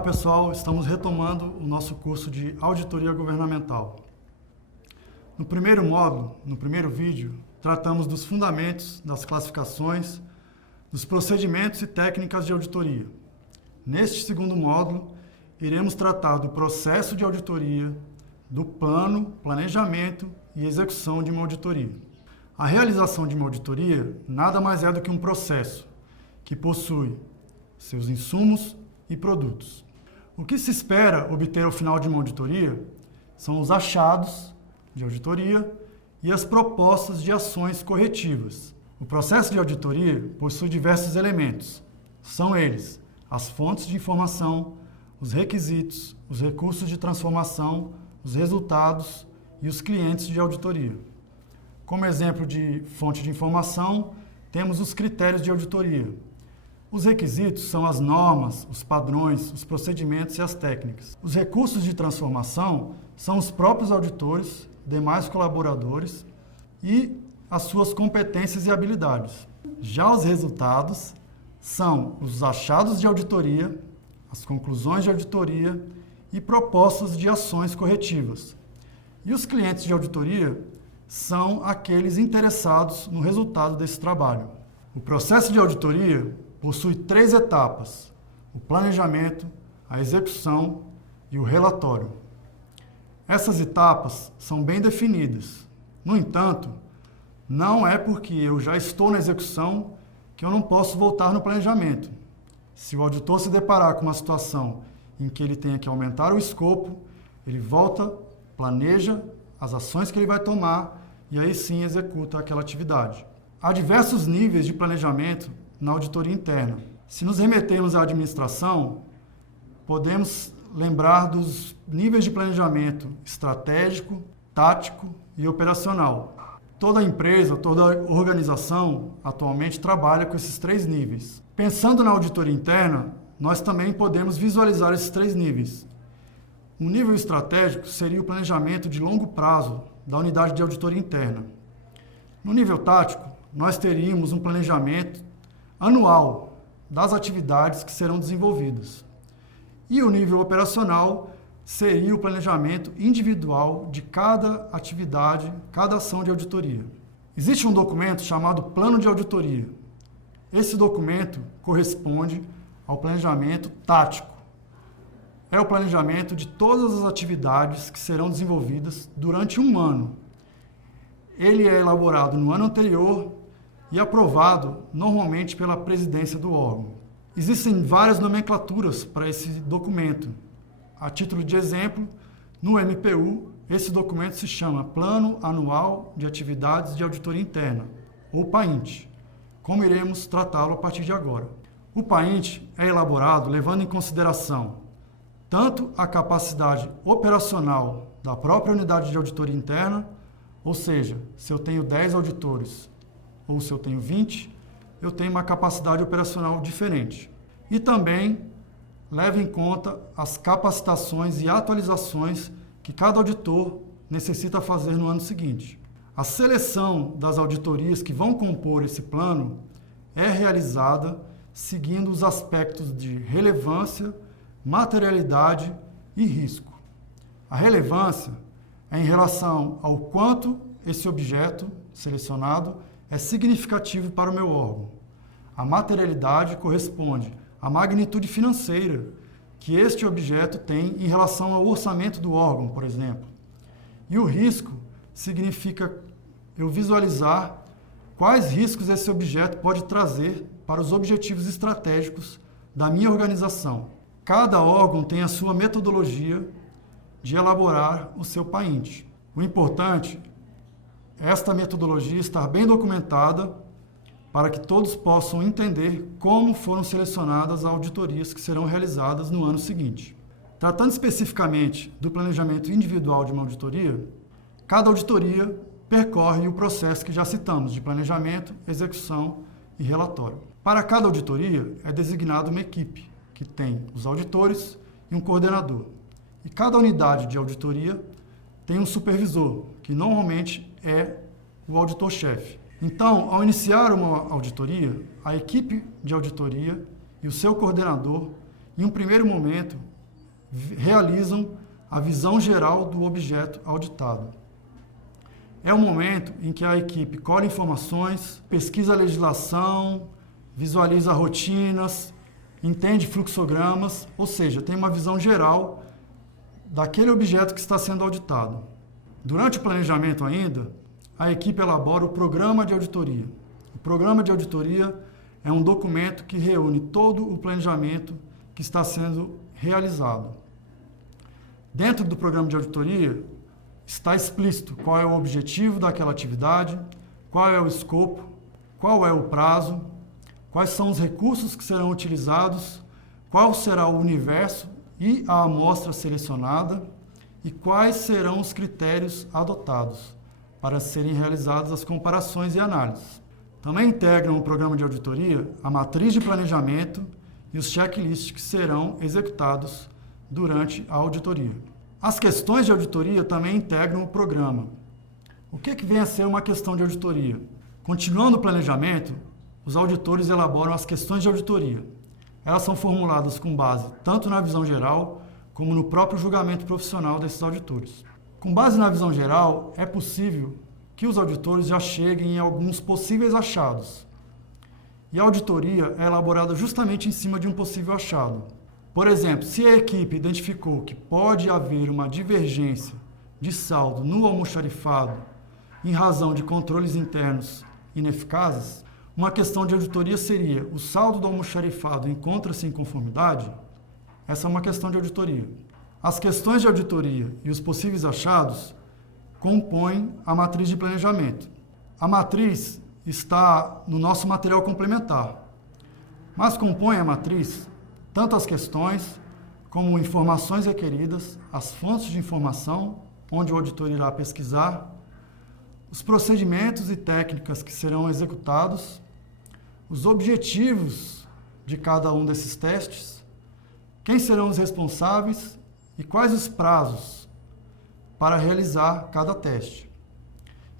Olá pessoal, estamos retomando o nosso curso de Auditoria Governamental. No primeiro módulo, no primeiro vídeo, tratamos dos fundamentos, das classificações, dos procedimentos e técnicas de auditoria. Neste segundo módulo, iremos tratar do processo de auditoria, do plano, planejamento e execução de uma auditoria. A realização de uma auditoria nada mais é do que um processo que possui seus insumos e produtos. O que se espera obter ao final de uma auditoria são os achados de auditoria e as propostas de ações corretivas. O processo de auditoria possui diversos elementos. São eles as fontes de informação, os requisitos, os recursos de transformação, os resultados e os clientes de auditoria. Como exemplo de fonte de informação, temos os critérios de auditoria. Os requisitos são as normas, os padrões, os procedimentos e as técnicas. Os recursos de transformação são os próprios auditores, demais colaboradores e as suas competências e habilidades. Já os resultados são os achados de auditoria, as conclusões de auditoria e propostas de ações corretivas. E os clientes de auditoria são aqueles interessados no resultado desse trabalho. O processo de auditoria possui 3 etapas: o planejamento, a execução e o relatório. Essas etapas são bem definidas. No entanto, não é porque eu já estou na execução que eu não posso voltar no planejamento. Se o auditor se deparar com uma situação em que ele tenha que aumentar o escopo, ele volta, planeja as ações que ele vai tomar e aí sim executa aquela atividade. Há diversos níveis de planejamento na auditoria interna. Se nos remetermos à administração, podemos lembrar dos níveis de planejamento estratégico, tático e operacional. Toda empresa, toda organização atualmente trabalha com esses 3 níveis. Pensando na auditoria interna, nós também podemos visualizar esses 3 níveis. O nível estratégico seria o planejamento de longo prazo da unidade de auditoria interna. No nível tático, nós teríamos um planejamento anual das atividades que serão desenvolvidas. E o nível operacional seria o planejamento individual de cada atividade, cada ação de auditoria. Existe um documento chamado Plano de Auditoria. Esse documento corresponde ao planejamento tático. É o planejamento de todas as atividades que serão desenvolvidas durante um ano. Ele é elaborado no ano anterior e aprovado normalmente pela presidência do órgão. Existem várias nomenclaturas para esse documento. A título de exemplo, no MPU, esse documento se chama Plano Anual de Atividades de Auditoria Interna, ou PAINT, como iremos tratá-lo a partir de agora. O PAINT é elaborado levando em consideração tanto a capacidade operacional da própria unidade de auditoria interna, ou seja, se eu tenho 10 auditores ou se eu tenho 20, eu tenho uma capacidade operacional diferente. E também leva em conta as capacitações e atualizações que cada auditor necessita fazer no ano seguinte. A seleção das auditorias que vão compor esse plano é realizada seguindo os aspectos de relevância, materialidade e risco. A relevância é em relação ao quanto esse objeto selecionado é significativo para o meu órgão. A materialidade corresponde à magnitude financeira que este objeto tem em relação ao orçamento do órgão, por exemplo. E o risco significa eu visualizar quais riscos esse objeto pode trazer para os objetivos estratégicos da minha organização. Cada órgão tem a sua metodologia de elaborar o seu PAINT. O importante é esta metodologia estar bem documentada para que todos possam entender como foram selecionadas as auditorias que serão realizadas no ano seguinte. Tratando especificamente do planejamento individual de uma auditoria, cada auditoria percorre o processo que já citamos, de planejamento, execução e relatório. Para cada auditoria é designada uma equipe, que tem os auditores e um coordenador. E cada unidade de auditoria tem um supervisor, que normalmente é o auditor-chefe. Então, ao iniciar uma auditoria, a equipe de auditoria e o seu coordenador, em um primeiro momento, realizam a visão geral do objeto auditado. É o momento em que a equipe colhe informações, pesquisa a legislação, visualiza rotinas, entende fluxogramas, ou seja, tem uma visão geral daquele objeto que está sendo auditado. Durante o planejamento ainda, a equipe elabora o programa de auditoria. O programa de auditoria é um documento que reúne todo o planejamento que está sendo realizado. Dentro do programa de auditoria, está explícito qual é o objetivo daquela atividade, qual é o escopo, qual é o prazo, quais são os recursos que serão utilizados, qual será o universo e a amostra selecionada e quais serão os critérios adotados para serem realizadas as comparações e análises. Também integram o programa de auditoria a matriz de planejamento e os checklists que serão executados durante a auditoria. As questões de auditoria também integram o programa. O que vem a ser uma questão de auditoria? Continuando o planejamento, os auditores elaboram as questões de auditoria. Elas são formuladas com base tanto na visão geral como no próprio julgamento profissional desses auditores. Com base na visão geral, é possível que os auditores já cheguem em alguns possíveis achados. E a auditoria é elaborada justamente em cima de um possível achado. Por exemplo, se a equipe identificou que pode haver uma divergência de saldo no almoxarifado em razão de controles internos ineficazes, uma questão de auditoria seria: o saldo do almoxarifado encontra-se em conformidade? Essa é uma questão de auditoria. As questões de auditoria e os possíveis achados compõem a matriz de planejamento. A matriz está no nosso material complementar, mas compõe a matriz tanto as questões como informações requeridas, as fontes de informação, onde o auditor irá pesquisar, os procedimentos e técnicas que serão executados, os objetivos de cada um desses testes, quem serão os responsáveis e quais os prazos para realizar cada teste.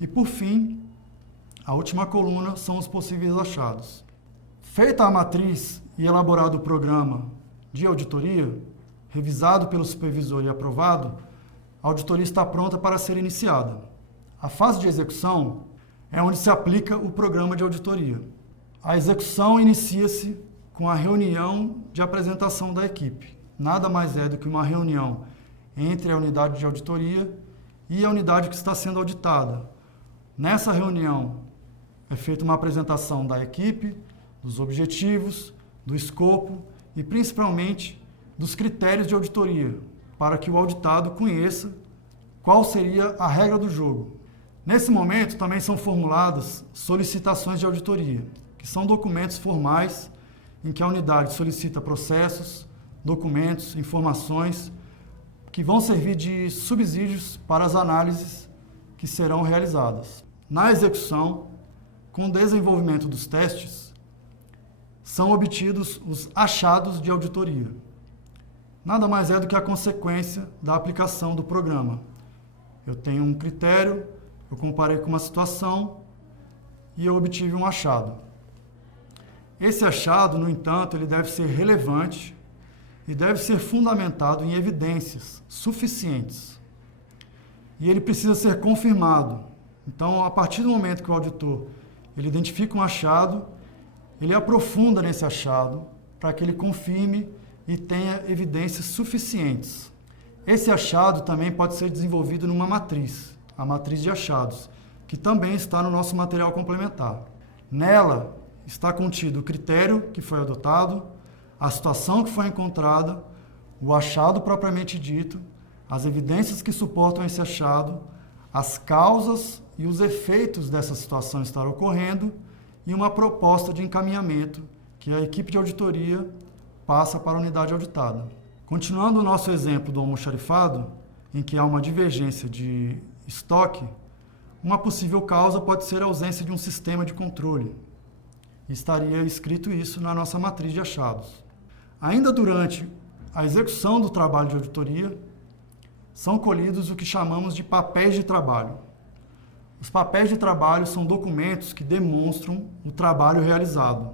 E, por fim, a última coluna são os possíveis achados. Feita a matriz e elaborado o programa de auditoria, revisado pelo supervisor e aprovado, a auditoria está pronta para ser iniciada. A fase de execução é onde se aplica o programa de auditoria. A execução inicia-se com a reunião de apresentação da equipe. Nada mais é do que uma reunião entre a unidade de auditoria e a unidade que está sendo auditada. Nessa reunião é feita uma apresentação da equipe, dos objetivos, do escopo e principalmente dos critérios de auditoria, para que o auditado conheça qual seria a regra do jogo. Nesse momento também são formuladas solicitações de auditoria, que são documentos formais em que a unidade solicita processos, documentos, informações que vão servir de subsídios para as análises que serão realizadas. Na execução, com o desenvolvimento dos testes, são obtidos os achados de auditoria. Nada mais é do que a consequência da aplicação do programa. Eu tenho um critério, eu comparei com uma situação e eu obtive um achado. Esse achado, no entanto, ele deve ser relevante e deve ser fundamentado em evidências suficientes. E ele precisa ser confirmado. Então, a partir do momento que o auditor ele identifica um achado, ele aprofunda nesse achado para que ele confirme e tenha evidências suficientes. Esse achado também pode ser desenvolvido numa matriz, a matriz de achados, que também está no nosso material complementar. Nela está contido o critério que foi adotado, a situação que foi encontrada, o achado propriamente dito, as evidências que suportam esse achado, as causas e os efeitos dessa situação estar ocorrendo e uma proposta de encaminhamento que a equipe de auditoria passa para a unidade auditada. Continuando o nosso exemplo do almoxarifado, em que há uma divergência de estoque, uma possível causa pode ser a ausência de um sistema de controle. Estaria escrito isso na nossa matriz de achados. Ainda durante a execução do trabalho de auditoria, são colhidos o que chamamos de papéis de trabalho. Os papéis de trabalho são documentos que demonstram o trabalho realizado,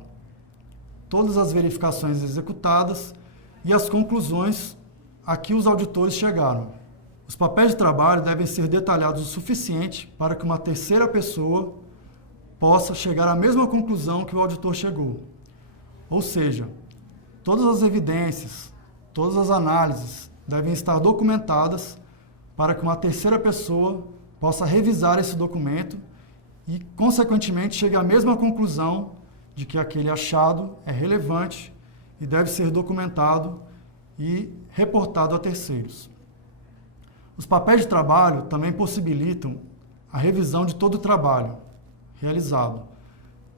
todas as verificações executadas e as conclusões aqui os auditores chegaram. Os papéis de trabalho devem ser detalhados o suficiente para que uma terceira pessoa possa chegar à mesma conclusão que o auditor chegou. Ou seja, todas as evidências, todas as análises devem estar documentadas para que uma terceira pessoa possa revisar esse documento e, consequentemente, chegue à mesma conclusão de que aquele achado é relevante e deve ser documentado e reportado a terceiros. Os papéis de trabalho também possibilitam a revisão de todo o trabalho realizado,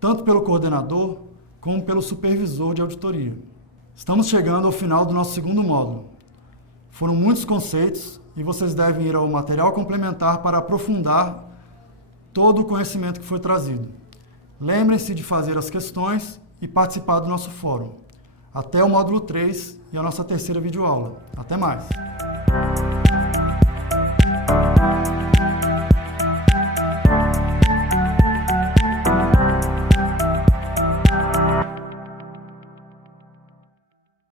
tanto pelo coordenador como pelo supervisor de auditoria. Estamos chegando ao final do nosso segundo módulo. Foram muitos conceitos e vocês devem ir ao material complementar para aprofundar todo o conhecimento que foi trazido. Lembrem-se de fazer as questões e participar do nosso fórum. Até o módulo 3 e a nossa terceira videoaula. Até mais!